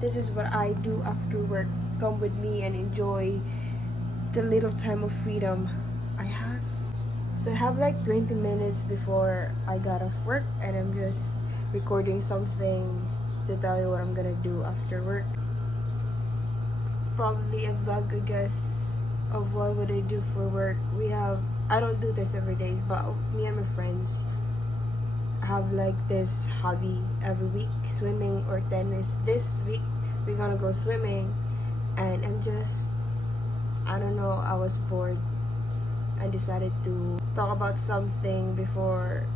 this is what I do after work. Come with me and enjoy the little time of freedom I have. So I have like 20 minutes before I got off work, and I'm just recording something to tell you what I'm gonna do after work. Probably a vlog, I guess, of what would I do for work. I don't do this every day, but me and my friends have like this hobby every week, swimming or tennis. This week we're gonna go swimming, and I don't know, I was bored and decided to talk about something before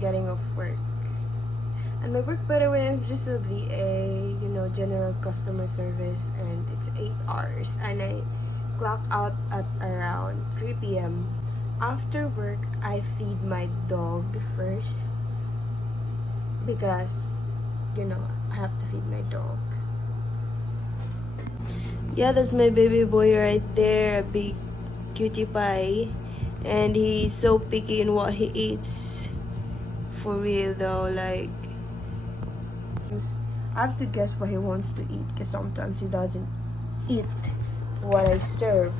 getting off work. And my work, by the way, I'm just a VA, general customer service, and it's 8 hours, and I clock out at around 3 p.m. After work, I feed my dog first because, I have to feed my dog. Yeah, that's my baby boy right there, a big cutie pie, and he's so picky in what he eats. For real though, like, I have to guess what he wants to eat because sometimes he doesn't eat what I serve.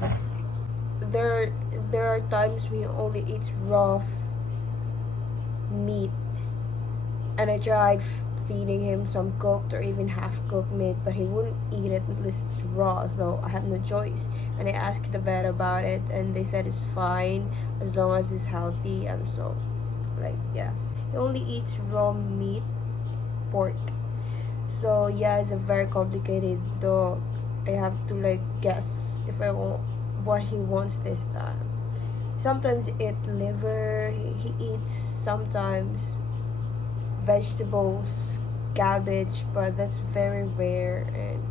There are times when he only eats raw meat, and I tried feeding him some cooked or even half-cooked meat, but he wouldn't eat it unless it's raw, so I had no choice. And I asked the vet about it, and they said it's fine as long as it's healthy. And so, yeah, he only eats raw meat, pork. So yeah, it's a very complicated dog. I have to guess if I want what he wants this time. Sometimes he eats liver, he eats sometimes vegetables, cabbage, but that's very rare, and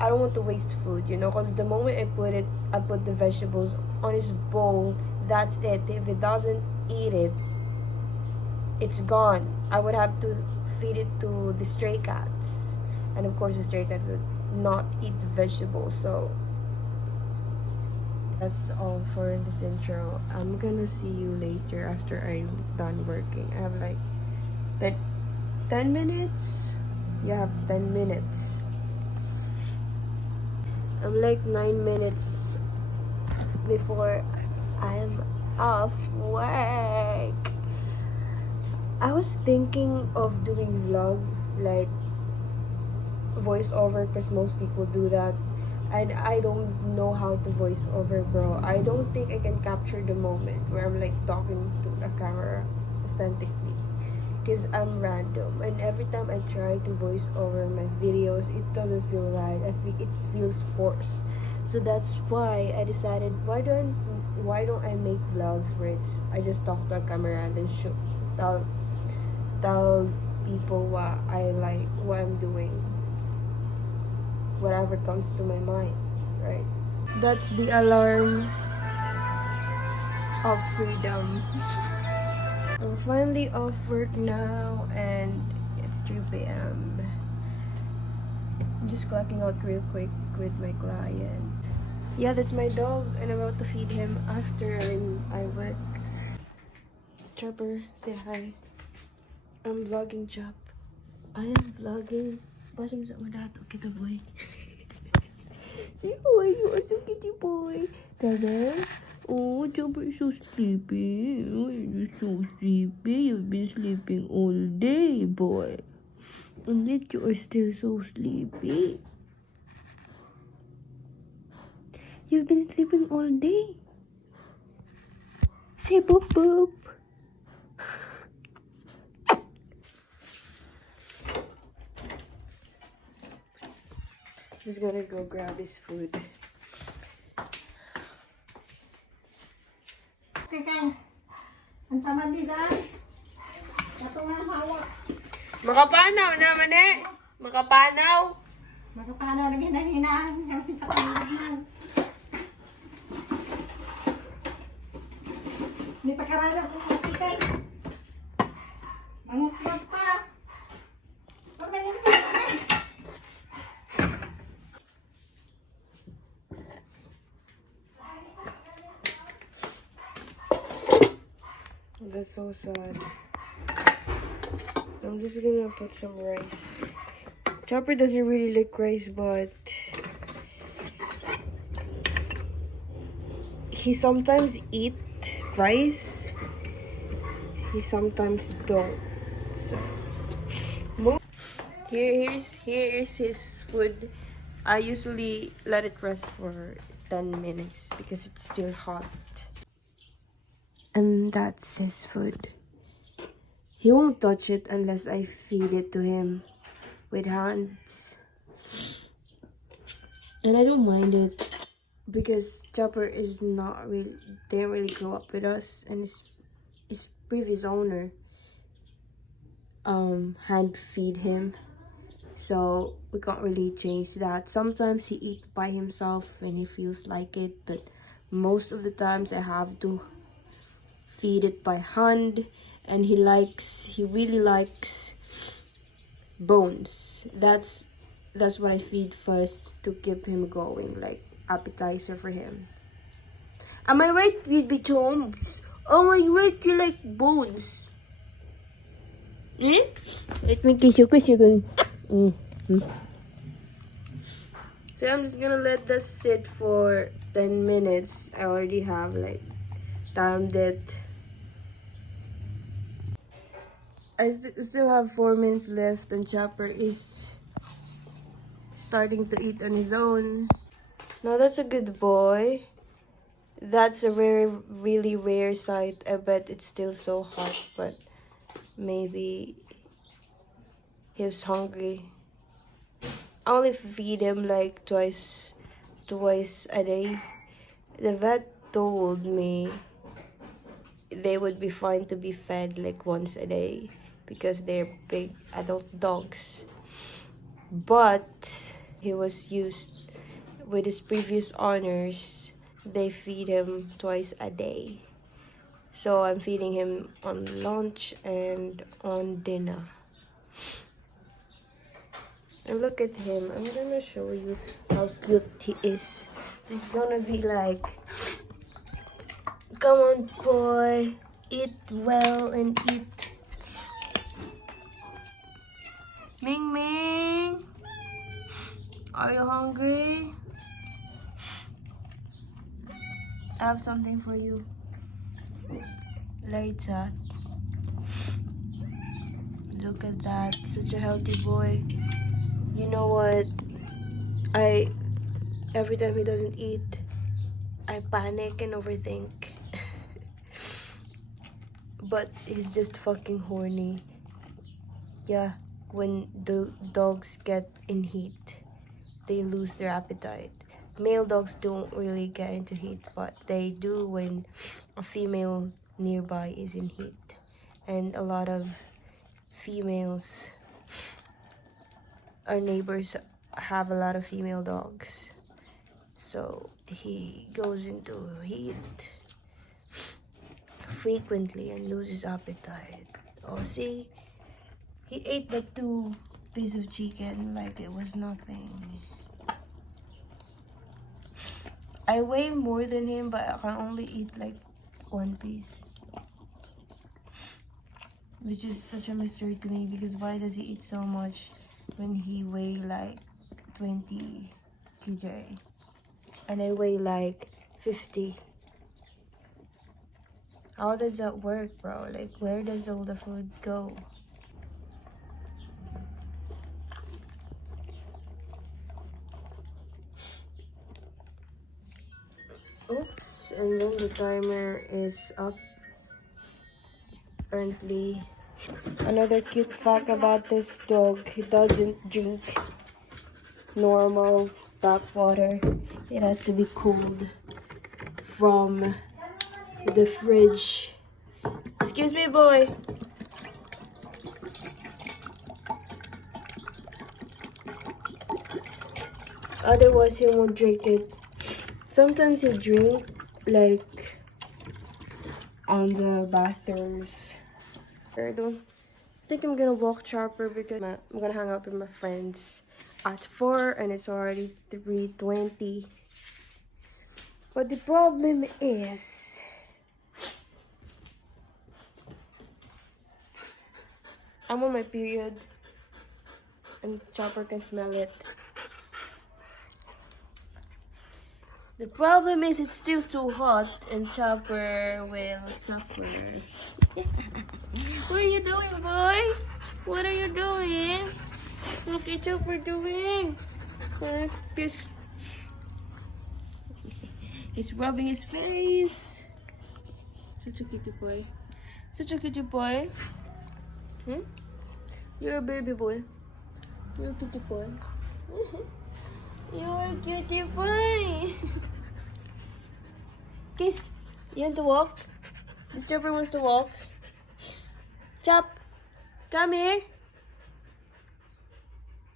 I don't want to waste food, because the moment I put the vegetables on his bowl, that's it. If he doesn't eat it, it's gone. I would have to feed it to the stray cats, and of course the stray cat would not eat the vegetables. So that's all for this intro. I'm gonna see you later after I'm done working. I have like 10 minutes. You have 10 minutes. I'm like 9 minutes before I'm off work. I was thinking of doing vlog, like voiceover, because most people do that, and I don't know how to voice over, bro. I don't think I can capture the moment where I'm like talking to the camera authentically, because I'm random, and every time I try to voice over my videos, it doesn't feel right. It feels forced. So that's why I decided, why don't I make vlogs where I just talk to a camera and then tell people what I like, what I'm doing, whatever comes to my mind, right? That's the alarm of freedom. I'm finally off work now, and it's 3 p.m. I'm just clocking out real quick with my client. Yeah, that's my dog, and I'm about to feed him after I work. Chopper, say hi. I'm vlogging, Chop. I am vlogging. Basta mo sa dato, kita boy. Say hi, you are so kitty boy. Tada. Oh, Chopper is so sleepy. Oh, you're so sleepy. You've been sleeping all day, boy. And yet you are still so sleepy. You've been sleeping all day. Say boop boop. Just gonna go grab his food. Kang, ang sama di dahil. Katungan hawa. Makapanaw naman eh. Makapanaw. Makapanaw na ginahinaan. Kasi katungan. Hindi pa karana kung matikay. Manguklog pa. Pagmanin pa. That's so sad. I'm just gonna put some rice Chopper doesn't really like rice, but he sometimes eat rice. He sometimes don't. So here's his food. I usually let it rest for 10 minutes because it's still hot. And that's his food. He won't touch it unless I feed it to him with hands. And I don't mind it because Chopper is not really, didn't really grow up with us, and his previous owner hand feed him, so we can't really change that. Sometimes he eat by himself when he feels like it, but most of the times I have to feed it by hand. And he really likes bones. That's what I feed first to keep him going, like appetizer for him. Am I right, baby Jones? Am I right, you like bones? Let me kiss you. So I'm just gonna let this sit for 10 minutes. I already have like timed it. I still have 4 minutes left, and Chopper is starting to eat on his own. No, that's a good boy. That's a really rare sight. I bet it's still so hot, but maybe he was hungry. I only feed him like twice a day. The vet told me they would be fine to be fed like once a day because they're big adult dogs. But he was used with his previous owners. They feed him twice a day. So I'm feeding him on lunch and on dinner. And look at him. I'm gonna show you how cute he is. He's gonna be like, come on boy, eat well and eat. Ming Ming, are you hungry? I have something for you later. Look at that, such a healthy boy. You know what? Every time he doesn't eat, I panic and overthink. But he's just fucking horny. Yeah, when the dogs get in heat, they lose their appetite. Male dogs don't really get into heat, but they do when a female nearby is in heat. And a lot of females, our neighbors have a lot of female dogs. So he goes into heat frequently and loses appetite. Oh, see? He ate the 2 pieces of chicken like it was nothing. I weigh more than him, but I can only eat like 1 piece. Which is such a mystery to me, because why does he eat so much when he weigh like 20 kg? And I weigh like 50. How does that work, bro? Like, where does all the food go? Oops, and then the timer is up. Apparently, another cute fact about this dog, he doesn't drink normal tap water. It has to be cooled from the fridge. Excuse me, boy. Otherwise, he won't drink it. Sometimes he drink like on the bathrooms. I don't think I'm gonna walk Chopper because I'm gonna hang out with my friends at 4 and it's already 3:20. But the problem is I'm on my period and Chopper can smell it. The problem is it's still too hot and Chopper will suffer. What are you doing, boy? What are you doing? Look at Chopper doing. He's rubbing his face. Such a cutie boy. Such a cutie boy. Hmm? You're a baby boy. You're a cutie boy. You're a cutie boy. Kiss. You want to walk? This Chopper wants to walk. Chop. Come here.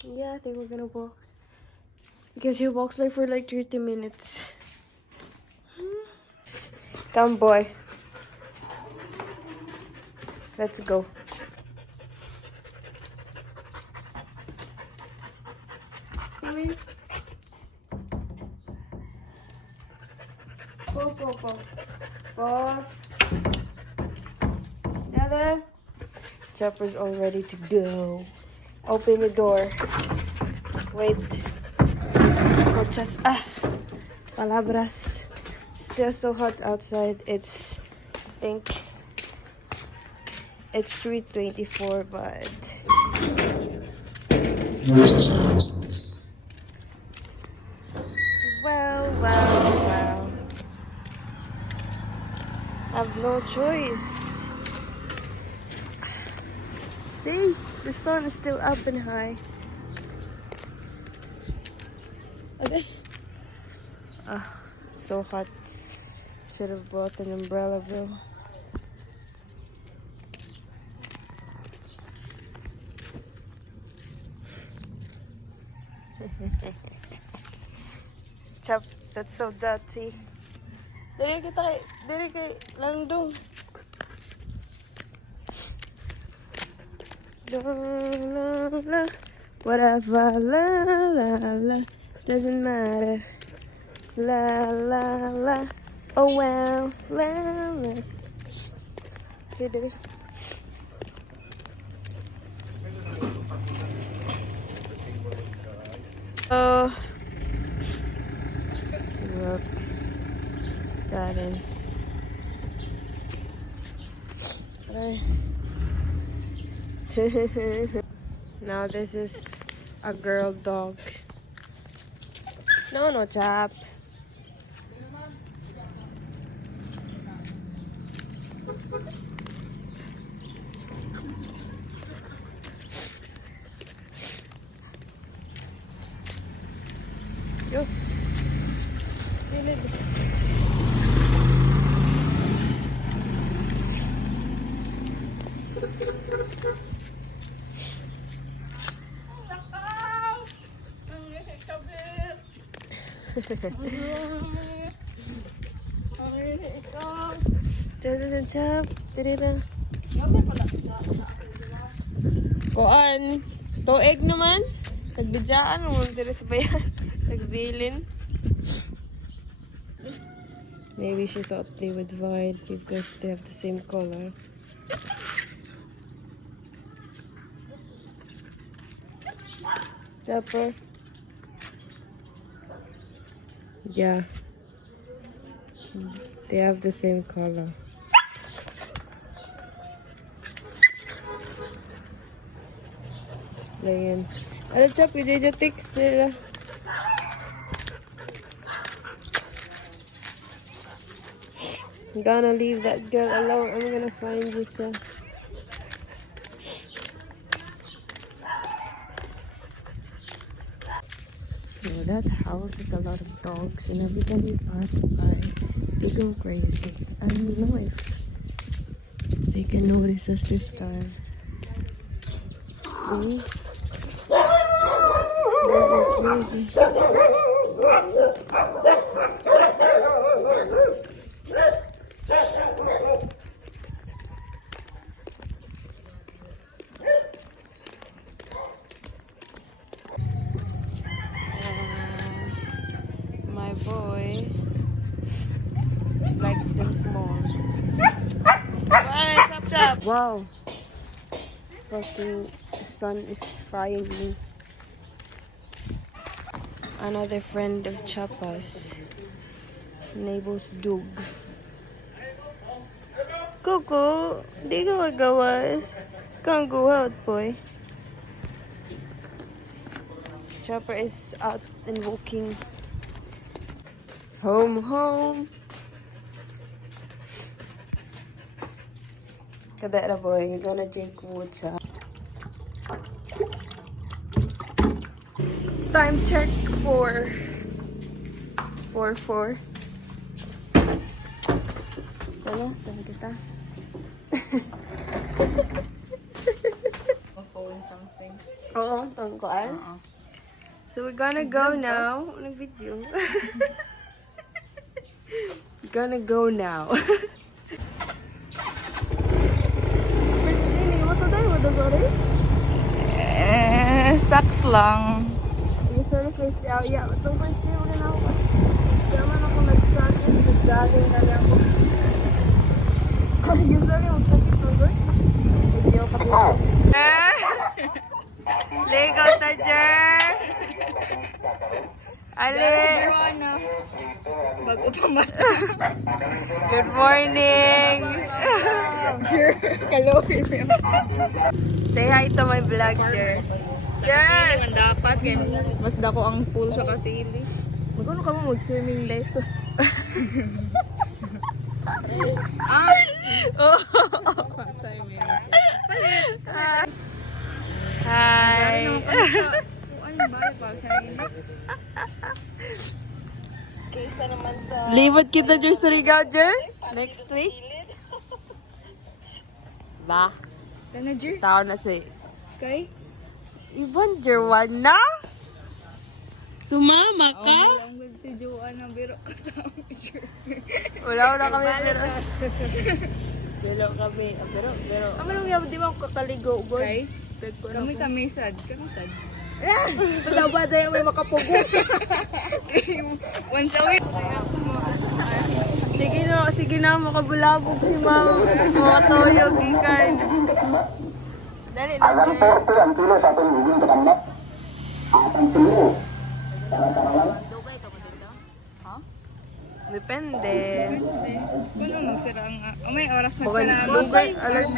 Yeah, I think we're gonna walk. Because he walks like for like 30 minutes. Come, boy. Let's go. Come here. Go. Pause. Another. Chopper's all ready to go. Open the door. Wait. Muchas palabras. Still so hot outside. It's, I think, it's 3:24, but well. I have no choice. See, the sun is still up and high. Okay. So hot. Should have brought an umbrella, bro. Chop, that's so dirty. Diri kay Landong. La, whatever, la, doesn't matter. La, oh well, la. See, Diri. Oh, look, that is. Now this is a girl dog. No, Chap. Yo. Chap, diri. Kuan, tuig naman. Tagbidjaan mo diri sa bayan. Tagbilin. Maybe she thought they would vibe because they have the same color. Chopper. Yeah. They have the same color. Playing. Ano, Chop? Did you text sila? I'm gonna leave that girl alone. I'm gonna find you some. So that house is a lot of dogs, and every time we pass by, they go crazy. I don't know if they can notice us this time. See? Crazy. My boy likes them small. Bye, chop. Wow. Fucking sun is frying me. another friend of Chapas. Neighbors Dug. Coco, di ka magawas. Can't go out, boy. Chopper is out and walking. Home, home. Kada na, boy. You're gonna drink water. Time check for 4:04. Ano? Tabi kita. Phone something. Oo, tungkuan. So we're gonna go now. Ano video? We're gonna go now. Christine, mo to tayo? Mo to Sucks lang. Gusto na Christine. Yeah, itong Christine, wala na ako. Diyaman ako nag-sakit. Nag-galing na lang ako. Usually, mag-sakit mo doon. Video pa ko. Lego Tajer! Ale! Bago pa mata. Good morning! Kalofis yun. Say hi to my vlog, Jer. Jer! Man dapat, kaya mas dako ang pool sa kasili. Magkano ka mo mag-swimming lesson? Oh! Hi! Ano ba? Liwat kita, Jer, sa Rigao, Jer? Next week? Ba? Tanager? Tao na si... Kay? Ibang Jerwan na? Sumama ka? Ang good si Joanna, biro ka sa picture. Wala kami pero. Pero kami, pero. Ano nang yaman, di ba ako kakaligo, God? Kay? Kami sad. Kami sad. Wala ba dahil may makapugo? Once a week. Sige na, makabulabog si mama. Makatoyo, gikan. Dali na. Agar porte ang kilo sa atong gugong kakamnat. Atang tulo. Depende. Kung ano magsira ang... may oras na Bukay, sila. bukay, alas.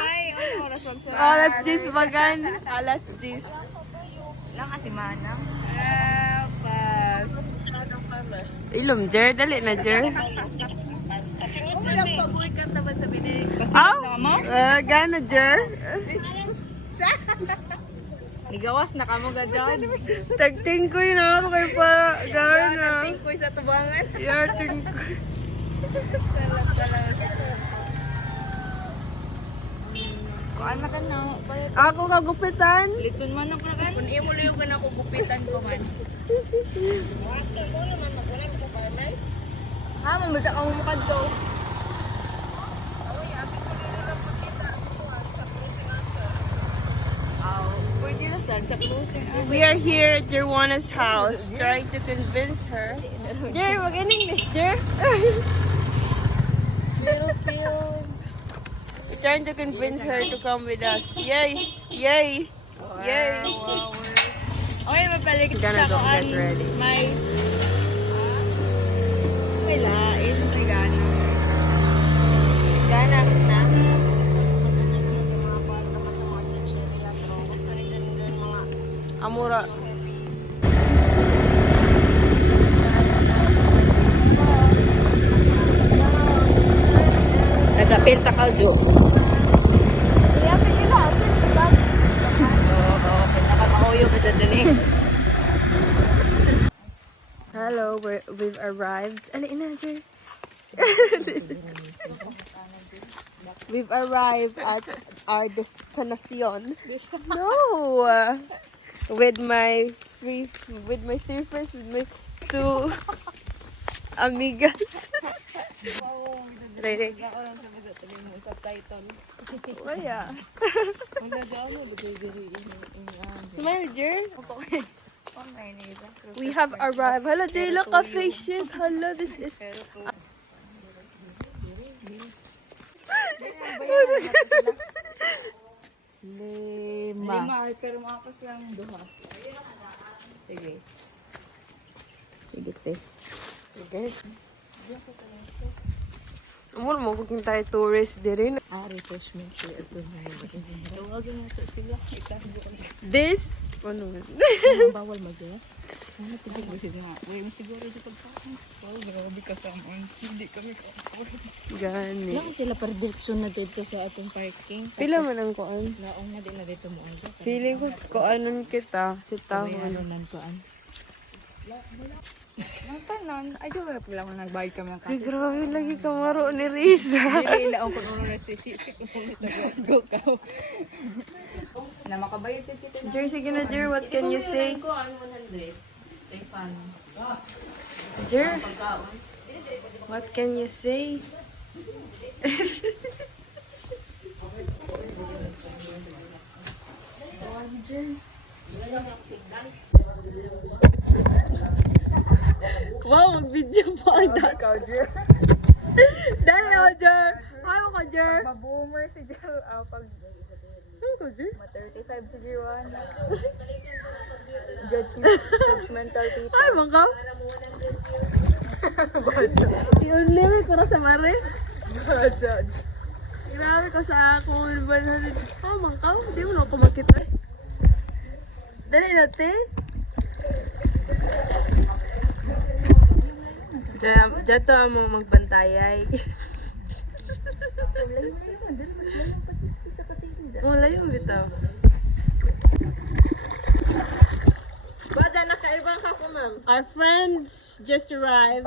Ay, ano oras magsira? Alas 10 bagan. Alas 10. Lang kasi manang. Ilom, Jer. Dali na, Jer. Aw? Gana, Jer. Ligawas na kamo gadyan. Tagting ko yun ako kay pa. Gana. Tagting ko sa tubangan. Yeah, tingkoy. Kuan na ka na. Ako kagupitan. Litson man ako na kan. Kung imo liyo ka na kung gupitan ko man. Ha, mamasa ka mo makadto. Pwede na sad sa closing. We are here at Jerwana's house trying to convince her. Jer, mag-English, Jer. We're trying to convince her to come with us. Yay! Yay! Yay! Okay, magpaligid Gonna sa go kuan. get ready. May... Wala, isa may gana. Gana na. Amura. Nagapenta ka, Jo. Hello, we've arrived. Ano ina, We've arrived at our destination. No, with my three friends, with my two amigas. Ready? Oh yeah. Smile, Jer. We have arrived. Hello, Jayla Cafe. Shit. Hello, this is. Lima, pero makapos lang duha. Sige. Sige, te. Sige. Amor mo, kung tayo tourist di rin. Refreshment siya. Ito na yun. Tawagin mo ito sila. This? Ano? Bawal mag-e. Ano tigil ba siya nga? Uy, masiguro siya pagkain. Wow, grabe ka samon. Hindi kami ka-afford. Gani. Lang sila prediction na dito sa atong parking. Pila man ang kuan. Naong na din na dito mo. Feeling ko kuanon kita. Si Tahon. nan kuan. Ang tanan, ay wala pala kung nagbayad kami ng Ay, grabe lagi kamaro ni Risa. Dili ilaong kung ano na sisipik ng pulit na go ka. Na makabayad din dito. Jer, sige na Jer, what can you say? Ko ang 100. Stefan. Jer, what can you say? Wow, mag-video pa ang Jer. Dali ako, Jer. Ayaw ka, Jer. Ma-boomer si Jel. Pag Ayaw ka, Jer. ma-35 si Jiwan. Judgmental tita. Ay, bangka. I-unlimit ko na sa mare. Judge. Grabe ko sa ako. 100. Ah, bangka. Hindi mo na ako makita. Dali na, te. Dito mo magbantayay. Oh, layo bitaw. Bada, nakaibang ka po, ma'am. Our friends just arrived.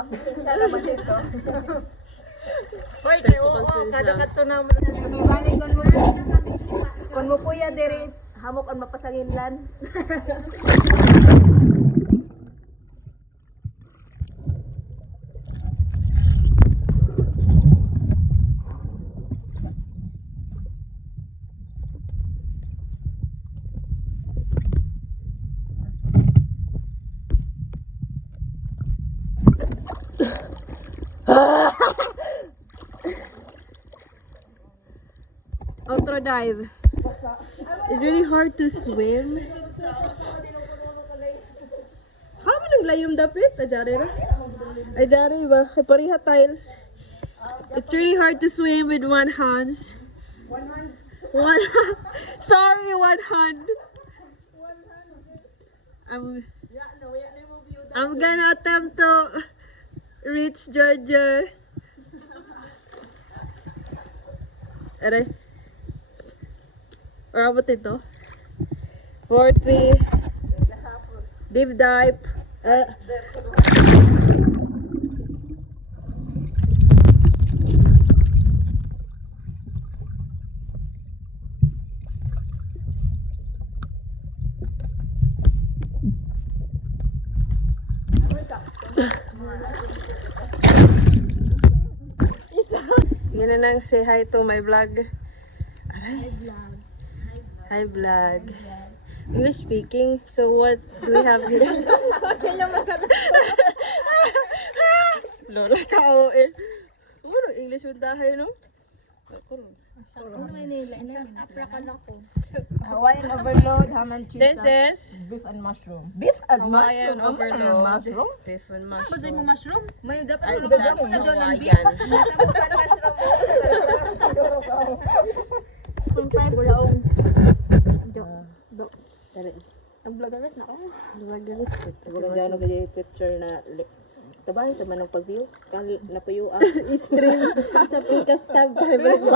Hoy, kayo, oo, kada katunaw mo. Balik kon mo. Kon mo kuya diri, hamok ang mapasanginlan. Outro dive. It's really hard to swim. How man naglayom dapit? Ajari ra? Ajari ba? Kay pariha tiles. It's really hard to swim with one hand. One hand. Sorry, one hand. I'm gonna attempt to reach Georgia. Aray. Or abot ito? 4, 3. Deep dive. Yan na nang say hi to my vlog. Aray. Hi vlog. English speaking. So what do we have here? Lola ka OL. Ano English mo tayo no? Hawaiian overload, ham and cheese. This is Beef and mushroom. Beef and Hawaiian overload. Mushroom? Beef and mushroom. mushroom? May dapat Ay, mo dapat sa mo. Hawaiian. Kung tayo bulaong. Ang vloggeres na ako. Vloggeres. Siguro gano'n kayo picture na tabahin sa manong pag-view. Napuyo ang Stream sa pikas tab kay balik.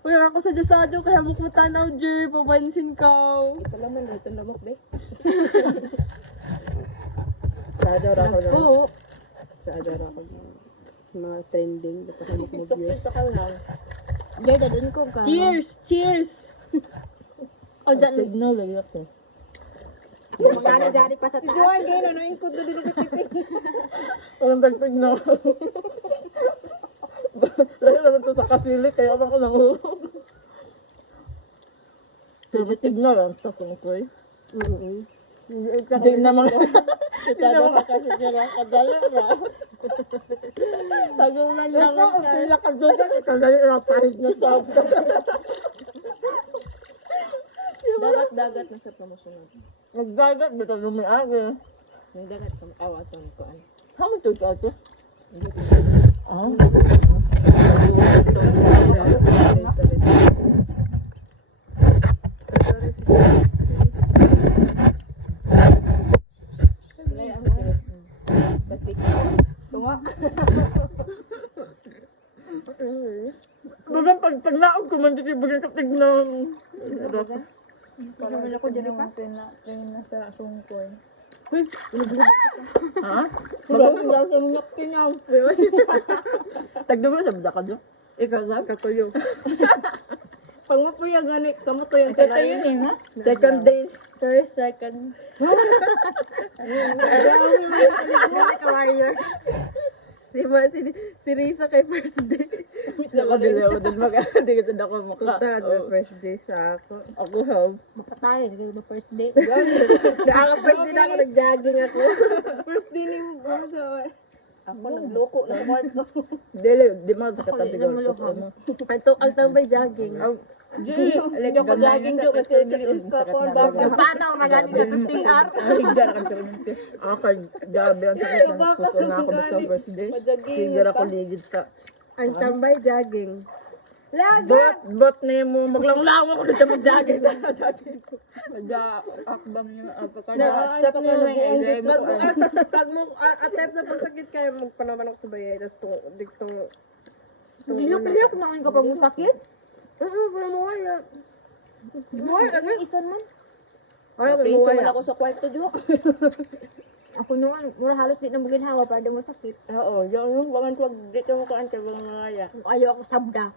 Uy, ako sa Diyosadyo kaya mo tanaw, Jer. Papansin ka. ito lang man, ito lamok be. Sa adora ko lang. Sa adora ko lang. Mga trending. Dapat mo mag-views. Diyan, dadun ko ka. Cheers! Cheers! O, dyan. Signal, lagi ako. Magkano dyan pa sa taas. Joan, gano'n, naingkod na din ako titik. Walang tagtag na. Lagi naman ito sa kasilik, kaya ako nangulog. Pero signal, ang stuff ng koy. Hindi naman. Hindi naman kasi sila kadali ra. Tagulan lang ako. Sila kadugan, kadali ra pahig na sa Dagat-dagat na sa promosunod. Nagdagat, dito lumiagi. Nagdagat ka awat ang kuan. Hamo to ito? Ah. Bagang pag naog ko man dito bagang katignan. Para wala ko dyan ang na sa sungkoy. Ha? Bagang lang sa mga kinyaw. Tagdo mo sa bada ka dyan? Ikaw sa katuyo. Pag mo po yung ganit, kamo to yung Ito yun eh, ha? second day. First, second. Warrior. Di ba si Risa kay first day? Ako dili ako din mag-adi ka ako mukha. First day sa ako. Ako help. Mapatay, nagkaroon ng first date. Ako first day na ako nag-jogging ako. First day ni mo ba? Ako nagloko ng kwarto. Dili, di mo sa katan siguro. Ang tambay jogging. Di, like Jogging gamay jo na kasi sa katan. Paano ang ragani na to CR? Higda na kami ng ako gabi ang sakit ng puso na ako basta first day. Siguro ako ligid sa ang tambay jogging. Bot ni mo maglanglawang ako dito mag-jogging sa jogging. Akbang niya, step niya may egay mo. Pag mo atep na pagsakit kayo magpanaman ako sa bayay tapos dito Liyok naman kapag mo sakit? Oo, pero mawaya. Mawaya, ano? Isan man. Ay, mawaya. Ako sa kwarto, Diyok. Ako noon, mura halos di na maginhawa para di mo sakit. Oo, yung wangan ko dito mo ko ante mga mawaya. Ayaw ako sabda.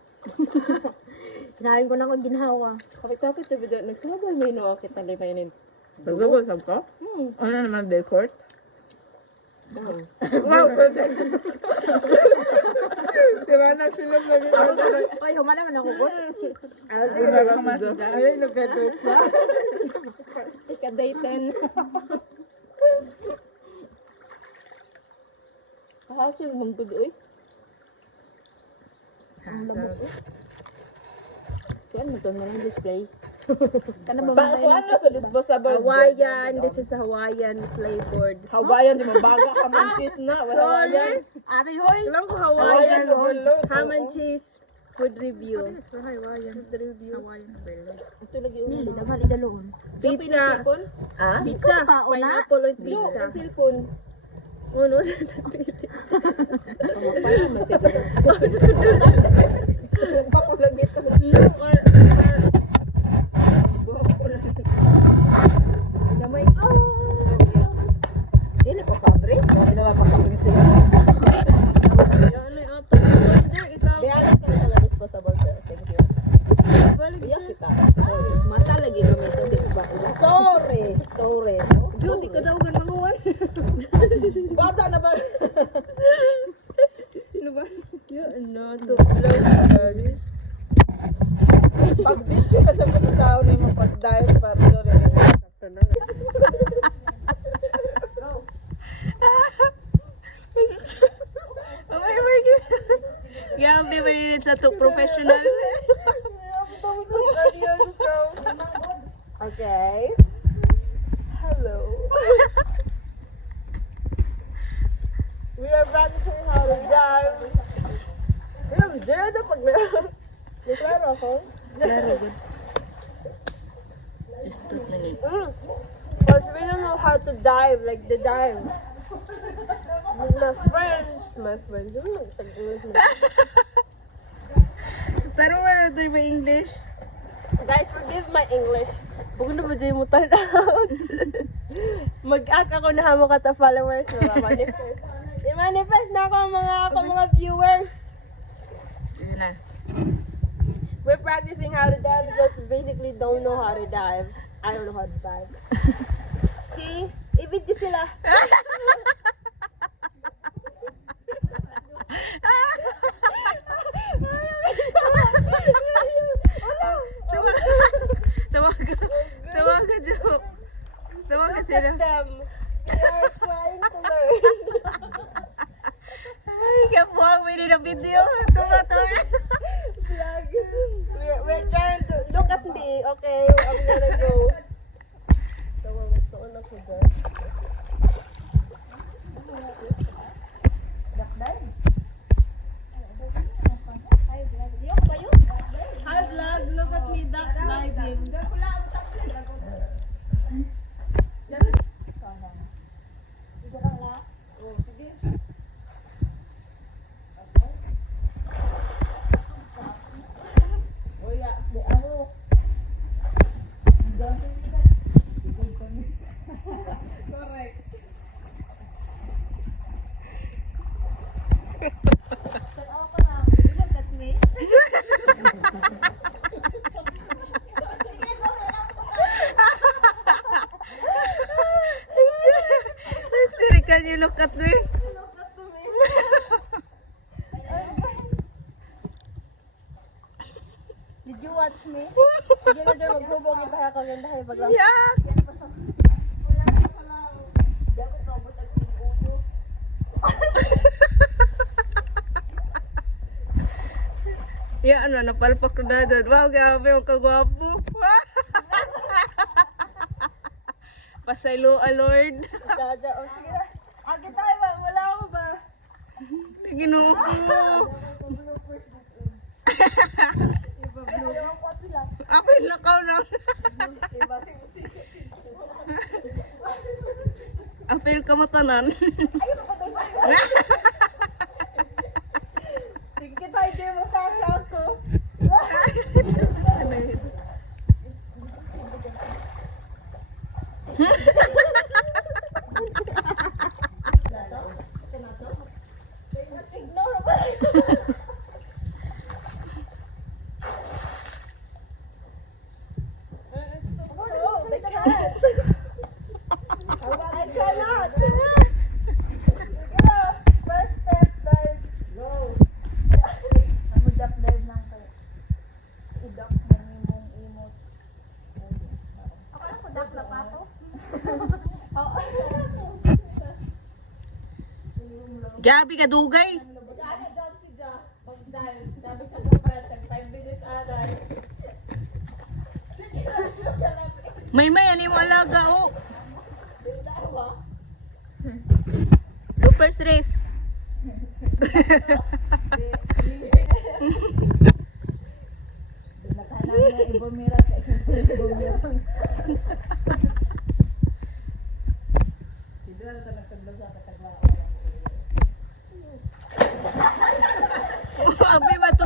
Sinahin ko na ako ginhawa. Kapit-kapit sa video, nagsabay may inuakit na di mainin. Nagagusap ka? Ano naman, Delcourt? Wow, diba na film na gano'n? Ay, humala man ako ko. Ay, nagkadot siya. Ikadayten. Kahasil mong tuloy. Ang lamok ko. Saan mo ito na lang display? Kana ba Kung ano sa disposable? Hawaiian. This is Hawaiian flavored. Hawaiian, di mabaga ham and cheese na. Wala Hawaiian. Ari hoy. Alam ko Hawaiian. Ham and cheese. Food review. Hawaiian. Food review. Hawaiian. Ito lagi Nili, daghan idaloon. Pizza. Ah? Pizza. Pineapple and pizza. Ang cellphone. Ano? Pala masiguro. Pakulagit ko. Damay. Dili ko kabre. Kaya ginawa ko kapag sa Di ano ka na disposable sir. Thank you. Iyak kita. Mata lagi kami sa disba. Sorry. Di ka daw ganang huwan. Bata na ba? Sino ba? No, to vlog. Pag video ka sa pagkasaw ni mo pag-diet para doon eh. Sakto na lang. Oh my God. Grabe ba nilid sa to professional? Okay. Hello. We are practicing how to dive. Diyan na pag Deklaro ako. Very good. Just 2 minutes. Because we don't know how to dive, like the dive. My friends. Pero ano ito yung English? Guys, forgive my English. Huwag na ba dyan mo out? Mag-act ako na hamo ka ta followers. Manifest. I-manifest na ako mga viewers. Yun na. We're practicing how to dive because we basically don't know how to dive. I don't know how to dive. See? I-video sila. Tawag ka joke. Tawag ka si sila. them. They are trying to learn. Ay, kapuang, we need a video. Ito ba to? We're trying to look at me. Okay, I'm gonna go. So, gusto ko na ko dyan. Hi vlog, look at me duck diving. Siri, can you look at me? Did you watch me? Sige na dyan, maghubog yung tayo kang ganda kayo baglang. Yeah. Ya, ano, napalpak ko na doon. Wow, grabe yung kagwapo. Pasaylo, Lord. Dada, o sige na. Agi tayo ba? Wala ako ba? Ginoo ko. Ako yung lakaw na. Apil ka matanan. Sige tayo din mo sa ako. I cannot. Sige na. First step, dive. Go. Ang udap dive lang kayo. Udap na imong imot. Ako lang udap na pa ako. Gabi ka dugay. Dali daw si Ja. Pag-dive. Sabi ka daw para tag 5 minutes aday. May ani mo alaga oh. Loopers race. Nakalang na ibumira ka. Ibumira. Sidra ka nagtagbaga ka tagwa. Abi ba to?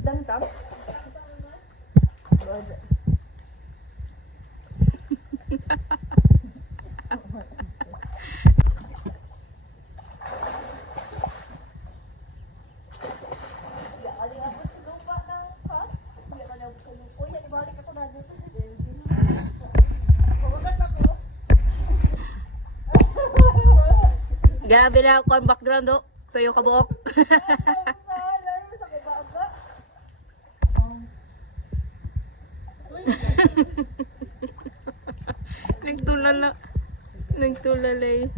Dantam. Grabe na ako ang background oh. Tuyo ka buok. Nagtulala. Nagtulalay.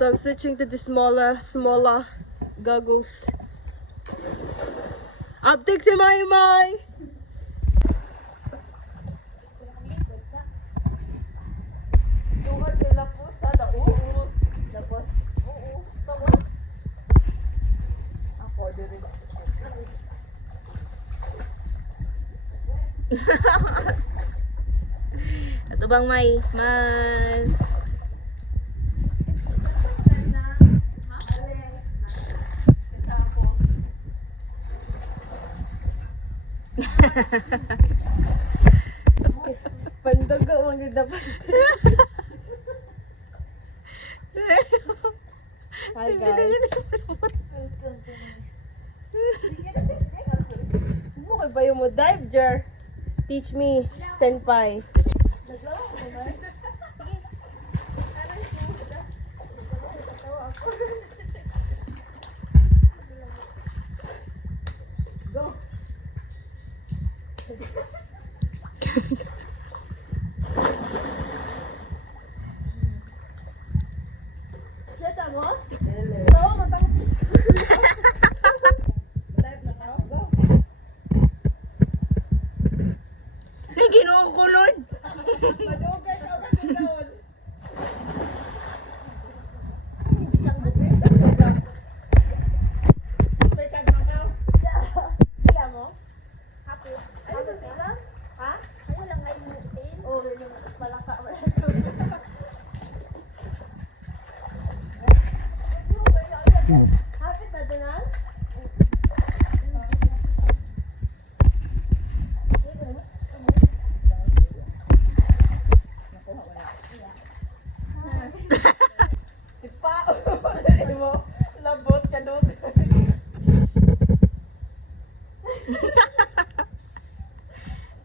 So I'm switching to the smaller goggles. Update si Maymay! Tungkol nila po sa oo. Tapos, oo. Tawag. Ako, din. Ito bang May? Smile! Psst. Pandaga, hindi dapat. Hi guys. Bukay ba yung mo dive, Jer? Teach me, senpai. Ay, Ginoong ko, Lord.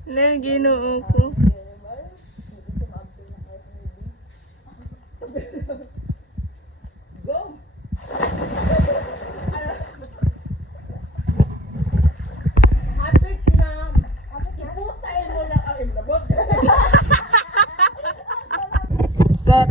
Na, Ginoo ko. Set.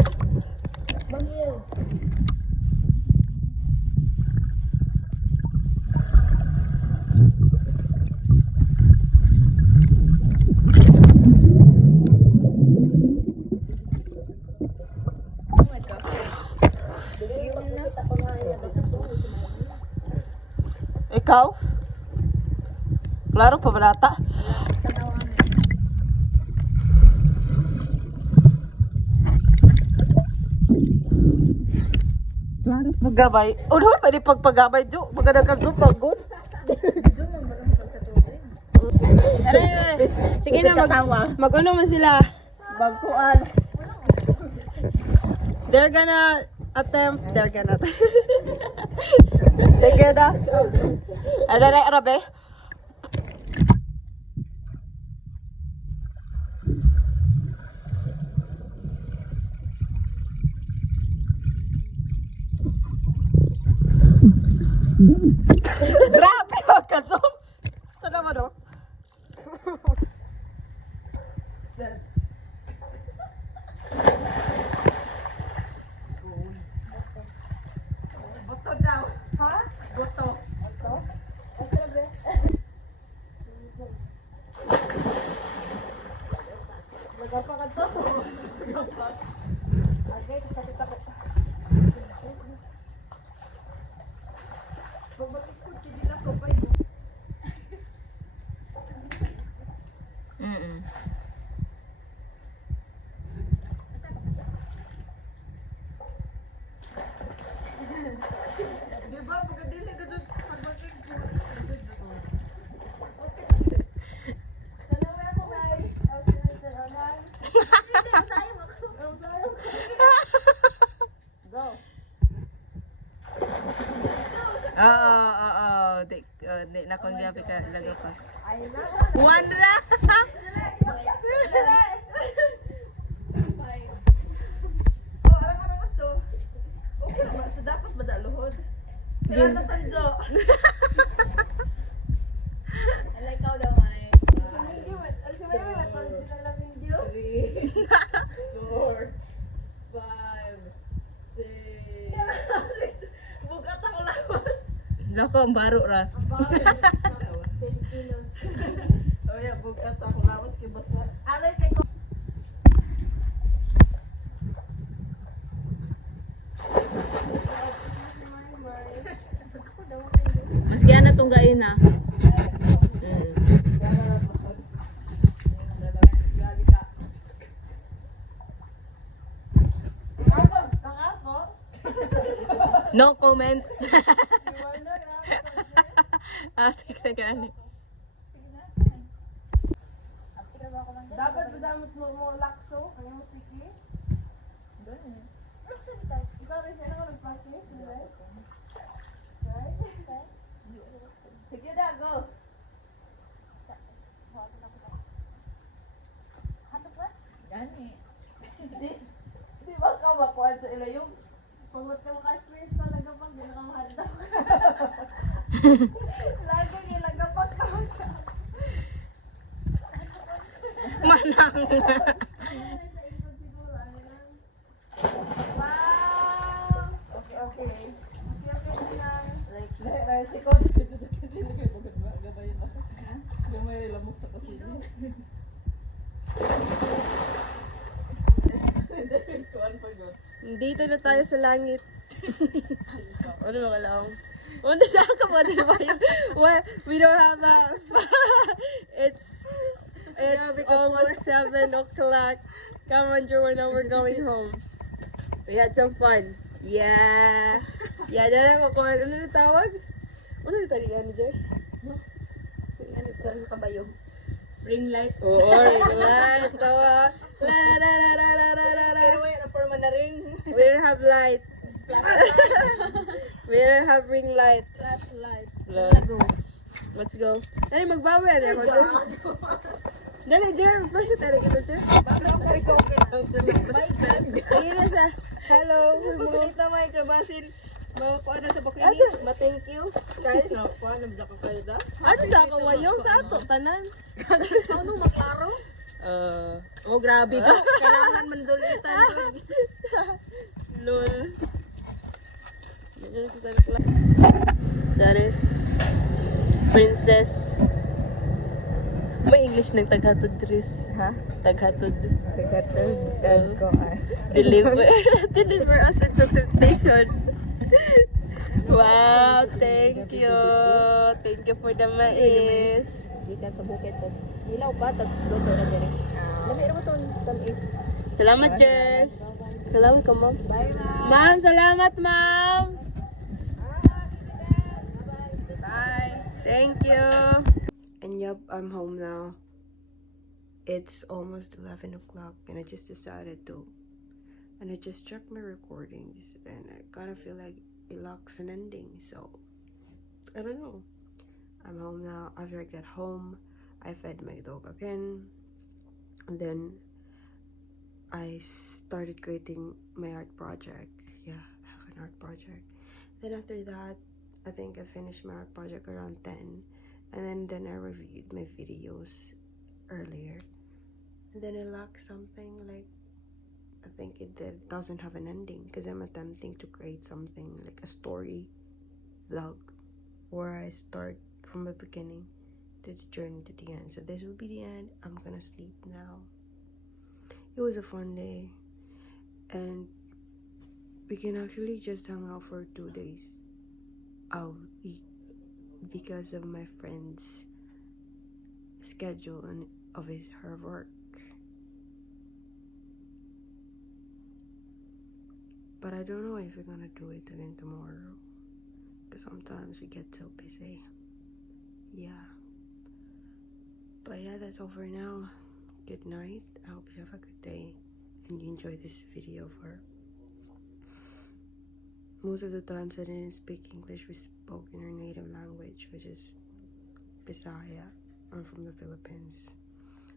Ikaw? Klaro pa balata? Klaro paggabay. Uno, pwede pagpagabay, Jo. Maganda ka, Jo, pagod. Sige na, mag-ano man sila. Bagkuan. They're gonna attempt. They're gonna. Ada na arabe. Grabe ka zoom. Sana mo dok. Boto daw. Ha? Boto. Oo. Di na kong gabi ka lago pa. One ra. Dapat ba daluhod? Kaya natanjo. Alay ka daw ay. 4, 5, 6. Bugat ako lawas. Lako, ang baro ra. Oh yeah, bugat ako lawas kay basa. Mas gana tong gain na. No comment. Ate ka gani. Dapat madamot mo lakso. Ang musiki. Ikaw rin siya na nag-practice. Manang. Si Coach, gamay lamok sa kusina. Dito na tayo sa langit. Ano ba lang? Ano sa ka mo, di ba? Well, we don't have a... It's almost 7 o'clock. Come on, Joanna, now we're going home. We had some fun. Yeah. Yeah, dala ko kung ano na tawag? Ano na tawag ni Jay? Ano ito? Kabayog. Ring light. Oo, right. Tawa. La la la la la la la la la. Pero wala pa man na ring. We don't have light. We don't have ring light. Flashlight. Go. Let's go. Dali, magbawi na ako dyan. Dali, Jer. First na tayo kita, Jer. Sige na sa. Hello. Kulita may kabasin. Makuha na sa Ato, bakinis. ma-thank you. Guys, no, paano ba ka kayo da? Ano sa kawayong sa ato, tanan? Ano maklaro? Oh, grabe ka. Kailangan mandulitan. Lol. Dari. Princess. May English ng taghatod, Tris. Ha? Taghatod. Tagatod. Ko Deliver. Deliver us into temptation. Wow, thank you. Thank you for the mais. Dito sa bukid po. Ilaw pa, doon na dire. Lamay mo to, tamis. Salamat, Jers. Salamat ka, ma'am. Bye, ma'am. Ma'am, salamat, ma'am. Bye. Thank you. And yep, I'm home now. It's almost 11 o'clock and I just decided to. And I just checked my recordings and I kind of feel like it lacks an ending. So, I don't know. I'm home now. After I get home, I fed my dog again. And then I started creating my art project. Yeah, I have an art project. Then after that, I think I finished my art project around 10. And then I reviewed my videos earlier. And then I lacked something like, I think it doesn't have an ending because I'm attempting to create something like a story vlog where I start from the beginning to the journey to the end. So this will be the end. I'm gonna sleep now. It was a fun day and we can actually just hang out for 2 days a week because of my friend's schedule and of her work. But I don't know if we're gonna do it again tomorrow because sometimes we get so busy. Yeah. But yeah, that's all for now. Good night. I hope you have a good day and you enjoy this video. For most of the times I didn't speak English, we spoke in our native language, which is Bisaya. I'm from the Philippines.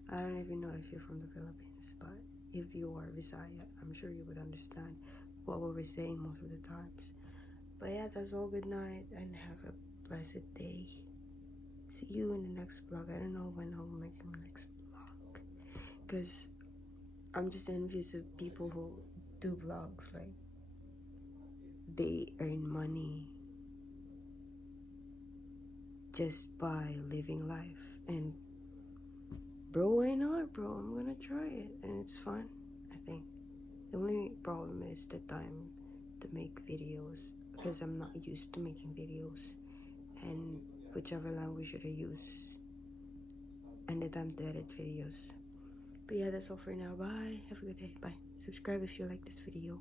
I don't even know if you're from the Philippines, but if you are Bisaya, I'm sure you would understand what we were saying most of the times. But yeah, that's all. Good night and have a blessed day. See you in the next vlog. I don't know when I'll make my next vlog because I'm just envious of people who do vlogs. Like, they earn money just by living life. And bro, why not, bro? I'm gonna try it and it's fun, I think. The only problem is the time to make videos because I'm not used to making videos and whichever language should I use and the time to edit videos. But yeah, that's all for now. Bye. Have a good day. Bye. Subscribe if you like this video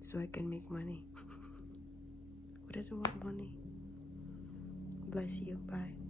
so I can make money. Who doesn't want money? Bless you. Bye.